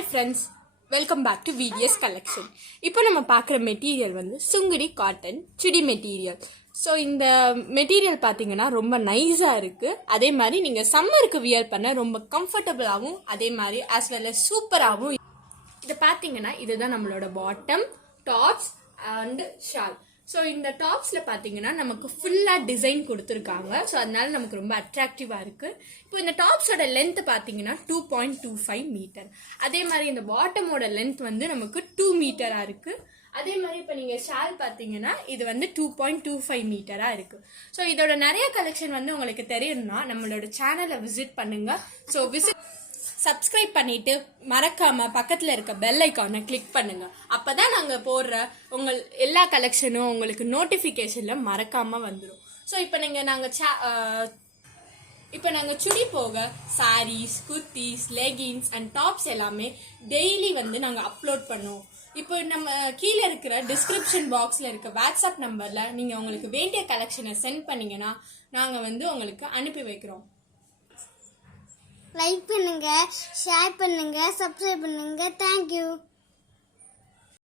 Hi friends, welcome back to VDS collection. இப்போ நம்ம பார்க்குற மெட்டீரியல் வந்து சுங்குடி காட்டன் சுடி மெட்டீரியல். ஸோ இந்த மெட்டீரியல் பார்த்தீங்கன்னா ரொம்ப நைஸாக இருக்குது. அதே மாதிரி நீங்கள் சம்மருக்கு வியர் பண்ண ரொம்ப கம்ஃபர்டபுளாகவும் அதே மாதிரி ஆஸ் வெல் அஸ் சூப்பராகவும். இதை பார்த்தீங்கன்னா இதுதான் நம்மளோட bottom, tops and shawl. So இந்த டாப்ஸில் பார்த்தீங்கன்னா நமக்கு ஃபுல்லாக டிசைன் கொடுத்துருக்காங்க. ஸோ அதனால நமக்கு ரொம்ப அட்ராக்டிவாக இருக்குது. இப்போ இந்த டாப்ஸோட லென்த் பார்த்தீங்கன்னா 2.25 மீட்டர். அதே மாதிரி இந்த பாட்டமோட லென்த் வந்து நமக்கு 2 மீட்டராக இருக்குது. அதே மாதிரி இப்போ நீங்கள் ஷால் பார்த்தீங்கன்னா இது வந்து 2.25 மீட்டராக இருக்குது. ஸோ இதோட நிறைய கலெக்ஷன் வந்து உங்களுக்கு தெரியணும்னா நம்மளோட சேனலை விசிட் பண்ணுங்கள். ஸோ சப்ஸ்கிரைப் பண்ணிட்டு மறக்காம பக்கத்தில் இருக்க பெல் ஐக்கானை கிளிக் பண்ணுங்க. அப்பதான் நாங்கள் போடுற உங்கள் எல்லா கலெக்ஷனும் உங்களுக்கு நோட்டிஃபிகேஷன்ல மறக்காம வந்துடும். ஸோ இப்போ நாங்கள் சுடி போக saris, kurtis, leggings and tops எல்லாமே டெய்லி வந்து நாங்கள் அப்லோட் பண்ணுவோம். இப்போ நம்ம கீழே இருக்கிற டிஸ்கிரிப்ஷன் பாக்ஸில் இருக்க வாட்ஸ்அப் நம்பரில் நீங்கள் உங்களுக்கு வேண்டிய கலெக்ஷனை சென்ட் பண்ணீங்கன்னா நாங்கள் வந்து உங்களுக்கு அனுப்பி வைக்கிறோம். லைக் பண்ணுங்க, ஷேர் பண்ணுங்க, சப்ஸ்கிரைப் பண்ணுங்க. தேங்க்யூ.